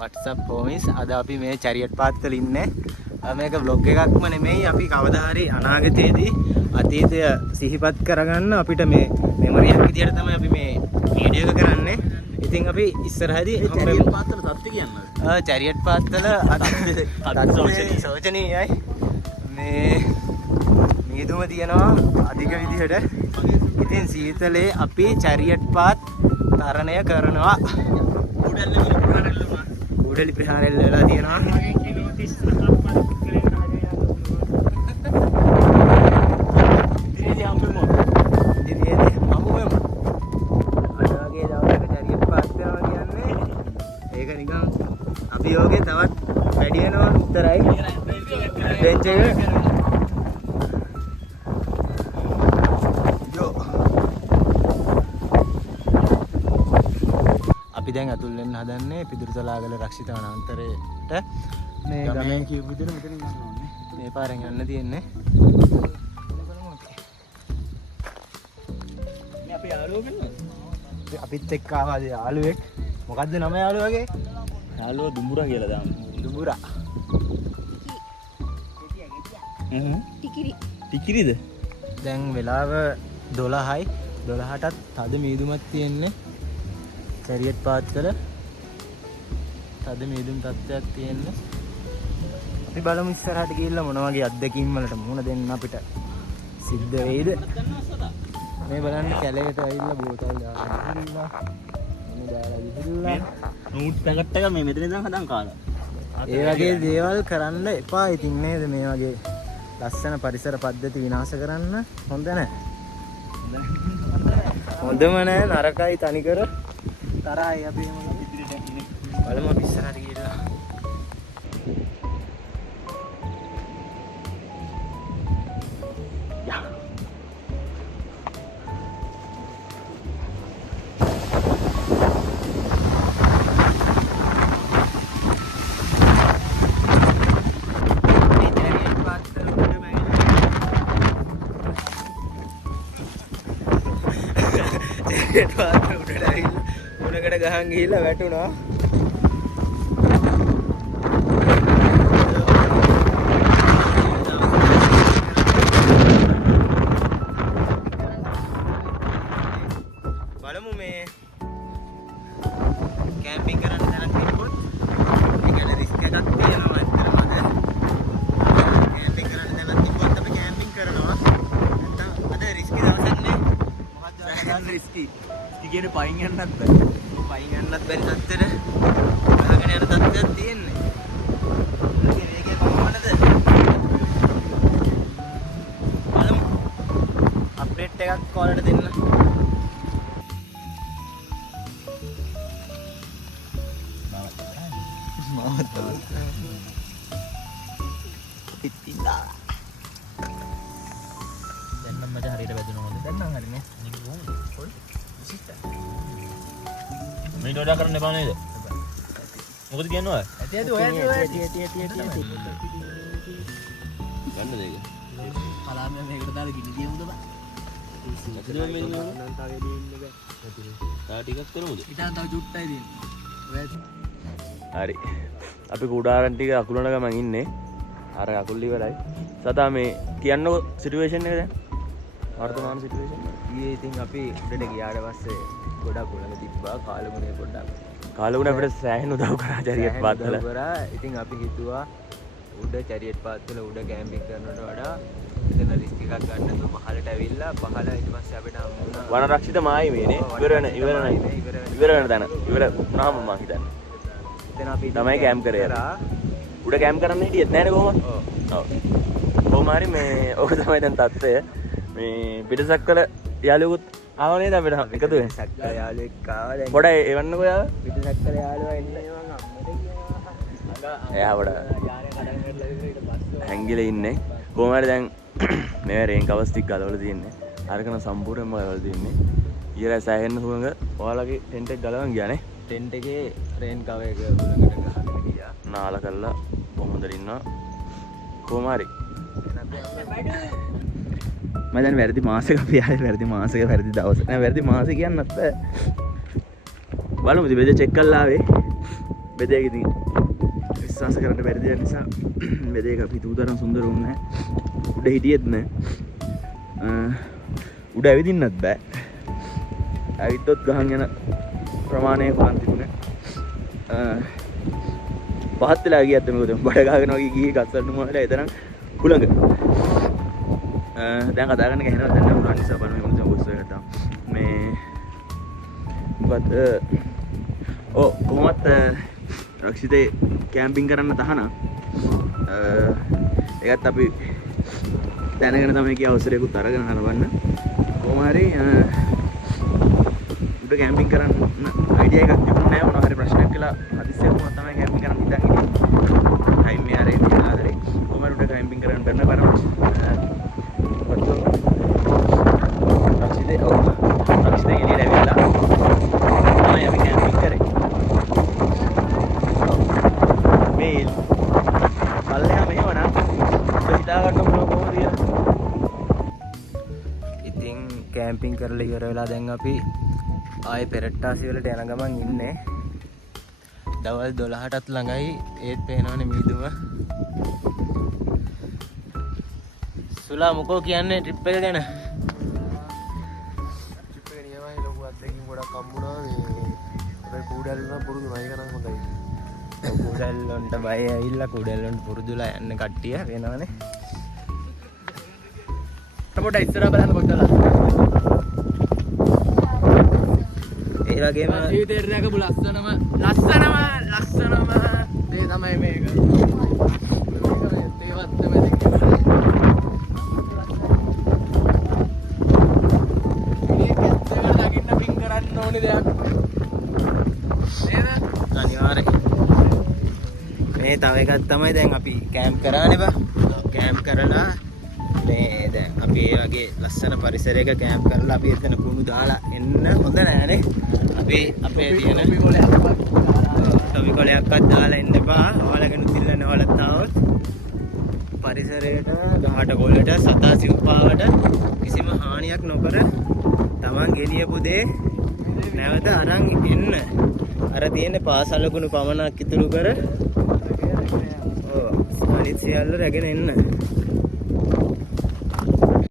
WhatsApp homies අද අපි මේ චැරියට් පාත් වල ඉන්නේ. මේක vlog එකක්ම නෙමෙයි. අපි කවදා හරි අනාගතයේදී අතීතය සිහිපත් කරගන්න අපිට මේ මෙමරි එකක් විදියට තමයි අපි මේ වීඩියෝ එක කරන්නේ. ඉතින් අපි ඉස්සරහදී චැරියට් පාත් වල තත්ත්වය කියන්නද? චැරියට් පාත් වල තත්ත්වය සෝචනීයයි. මේ මීදුම තියෙනවා අධික විදිහට. ඉතින් සීතලේ අපි චැරියට් පාත් තරණය කරනවා. උඩලි ප්‍රහාරෙල් වෙලා තියෙනවා. ඒක නිකන් අභියෝගේ තවත් වැඩි වෙනවා උත්තරයි. බෙන්ච් එක අපි දැන් අතුල් වෙන්න හදන්නේ පිදුරුතලාගල රක්ෂිත වනාන්තරයට. මේ ගමෙන් කියපු විදිහට මෙතන යන්න ඕනේ. මේ පාරෙන් යන්න තියෙන්නේ. මේ අපි යාළුවෝ වෙනවද? අපිත් එක්ක ආවා යාළුවෙක්. මොකද්ද නම යාළුවගේ? යාළුවා දුඹුරා කියලා දාමු. දුඹුරා. ටිකිරිද? දැන් වෙලාව 12යි. 12ටත් තද මීදුමක් තියෙන්නේ. චැරියට් පාත් වල තද මීදුම් තත්ත්වයක් තියෙන්නේ. අපි බලමු ඉස්සරහට ගිහිල්ලා මොන වගේ අත්දැකීම් වලට මුහුණ දෙන්න අපිට සිද්ධ වෙයිද. මේ බලන්න කැලේට ඇවිල්ලා බෝතල් දාලා ඉන්නවා. මේ දාලා ගිහිල්ලා නූට් පැකට් එක මේ මෙතන ඉඳන් හදන් කාලා. ඒ වගේ දේවල් කරන්න එපා. ඉතින් නේද මේ වගේ ලස්සන පරිසර පද්ධති විනාශ කරන්න හොඳ නැහැ. හොඳම නැහැ, නරකයි, තනිකර තරහයි. අපි බලමු අපි ඉස්සරහට ගිහලා. උඩකට ගහන් ගිහිල්ලා වැටුණා. බලමු මේ කැම්පින් කරන්න තැනක් තිබ්බොත් ඒකට රිස්ක් එකක් තියෙනවා. ඇත්තටම අද කැම්පින් කරන්න තැනක් තිබ්බොත් අපි කැම්පින් කරනවා. නැත්තම් අද රිස්කි දවසක් නේ. මොකක්ද අද රිස්කි? ටිකේනේ පයින් යන්නත් බෑ. පයින් යන්නත් බැරි තත්ත්වෙට ගහගෙන යන තත්ත්වයක් තියෙන්නේ. ඒකේ වේගය කොහොමද? බලමු. අප්ඩේට් එකක් ඔයාලට දෙන්න. මාවත් පිටිලා. දැන් නම් මට හරියට වැදුණා. දැන් නම් හරිනේ. නික කොහොමද? මේ ඩෝඩා කරන්න එපා නේද? මොකද කියන්නේ? ඇති ඔයත් ගන්න දෙයක. පලාම මේකට දාලා ගිනි දියමුද බා? ඇතුළේ මෙන්න නන්තාවේ දෙන්න බෑ. තා ටිකක් කරමුද? ඉතින් තව චුට්ටයි දෙන්නේ. හරි. අපි කුඩාරන් ටික අකුලන ගමන් ඉන්නේ. අර අකුල් ඉවරයි. සතා මේ කියන්නකො සිටුේෂන් එක දැන්. වර්තමාන සිටුේෂන් එක. ඊයේ ඉතින් අපි උඩට ගියාට පස්සේ ගොඩක් උලඟ තිබ්බා. කාලගුණේ පොඩ්ඩක්. කාලගුණ අපිට සෑහෙන උදව් කරා චැරියට් පාත් වල. ඉතින් අපි හිතුවා උඩ චැරියට් පාත් වල උඩ කැම්පින් කරනවට වඩා එතන රිස්ක් එකක් ගන්න තු පහලට ඇවිල්ලා පහල ඊට පස්සේ අපිට හම්බ වුණා වනරක්ෂිත මායිමේනේ. ඉවර වෙන තැන. ඉවර වුණාම මම හිතන්නේ. එතන අපි තමයි කැම්ප් කරේ. උඩ කැම්ප් කරන්න හිටියෙත් නෑනේ කොහොමද? ඔව්. කොහොම හරි මේ ඕක තමයි දැන් තත්ත්වය. මේ පිටසක් කළ යාළුවෙකුත් ආව නේද අපිට එකතු වෙන්න. සක්කල යාළුවෙක් ආවා දැන්. පොඩ එවන්නකෝ යාව. පිටසක් කළ යාළුවා එන්නේ මම අම්මට කියනවා. එයා පොඩ යානේ කඩන් කරලා ඉවර ඊට පස්සේ හැංගිලා ඉන්නේ. කොහොම හරි දැන් මේ රේන් කවර්ස් ටික ගලවලා තියෙන්නේ. අරකන සම්පූර්ණයෙන්ම ගලවලා තියෙන්නේ. ඊළඟ සෑහෙන්න හුඟ ඔයාලගේ ටෙන්ට් එක ගලවන් ගියා නේ. ටෙන්ට් එකේ රේන් කවර් එක උඩකට ගහගෙන ගියා. නාල කරලා කොහොමද ඉන්නවා. කොහොම හරි මම දැන් වැරදි මාසෙක අපි ආයේ වැරදි මාසෙක වැරදි දවස් නෑ වැරදි මාසෙ කියන්නත් බලමු ඉතින් බෙද චෙක් කරලා ආවේ බෙදේක ඉතින් විශ්වාස කරන්න බැරි දෙයක් නිසා බෙදේක අපි තුතරම් සුන්දර වුණේ නැහැ. උඩ හිටියෙත් නැහැ. උඩ ඇවිදින්නත් බෑ. ඇවිද්දොත් ගහන් යන ප්‍රමාණයක මන් තිබුණේ. පහත් වෙලා ගියත් මොකද බඩ ගහගෙන වගේ ගියේ ගස්සන්න මොනවද එතන හුලඟ. දැන් කතා කරන්න ගහනවා දැන් උනා නිසා බලමු මොකද ඔස්ස එකට මේ මොකද කොහොමත් රක්ෂිතේ කැම්පින් කරන්න තහනම් ඒකත් අපි දැනගෙන තමයි කිය අවසරයකුත් අරගෙන හරවන්න කොහොම හරි උඩ කැම්පින් කරන්න අයිඩියා එකක් තිබුණේ නැහැ මොනවා හරි ප්‍රශ්නයක් කියලා හදිස්සියක් වුණා තමයි කැම්පින් කරන්න හිතන් හිටියේ ටයිම් එක ආරේ ඉඳලා ආදරේ කොහොම හරි උඩ කැම්පින් කරන්න බැන්න බලමු රක්ෂිතේ රක්ෂිතේ එළියට ඇවිල්ලා තමයි අපි කැම්පින් කරේ මේල් පල්ලෙහා මෙහෙම නම් හිතා ගන්න මොනවා කොහොමද කියලා ඉතින් කැම්පින් කරලා ඉවර වෙලා දැන් අපි ආයේ පෙරට්ටාසි වලට යන ගමන් ඉන්නේ. දවල් 12ටත් ළඟයි ඒත් පේනවනේ මීදුම. සුලා මොකෝ කියන්නේ ට්‍රිප් එක ගැන? ට්‍රිප් එක නියමයි ලොකු අත්දැකීම් ගොඩක් හම්බුණා. මේ කූඩැල්ල නම් පුරුදු නයි කරන් හොඳයි. කුඩැල්ලොන්ට බය ඇවිල්ලා කුඩැල්ලොන්ට පුරුදුලා යන්න කට්ටිය වෙනවනේ. පොඩ්ඩක් ඉස්සරහ බලන්න පොඩ්ඩක් ඒ වගේම ජීවිතේ රැකපු ලස්සනම දේ තමයි මේක. මේවත් තමයි දකින්න පින් කරන්න ඕනේ දෙයක්. නේද? අනිවාර්යෙන්. මේ තව එකක් තමයි දැන් අපි කැම්ප් කරානේ බා. කැම්ප් කරලා මේ දැන් අපි ඒ වගේ ලස්සන පරිසරයක කැම්ප් කරලා අපි එතන කුණු දාලා එන්න හොඳ නෑනේ. අපි අපේ තියෙන ටොපි කොලයක්වත් දාලා එන්න එපා. ඔයාලගෙන තිල්ලන ඔයාලත් ආවොත් පරිසරයට ගහට ගොල්ලට සතා සිව්පාවට කිසිම හානියක් නොකර තමන් ගෙනියපු දේ නැවත අරන් එන්න. අර තියෙන පාසල් ලකුණු පමණක් ඉතුරු කර අනිත් සියල්ල රැගෙන එන්න.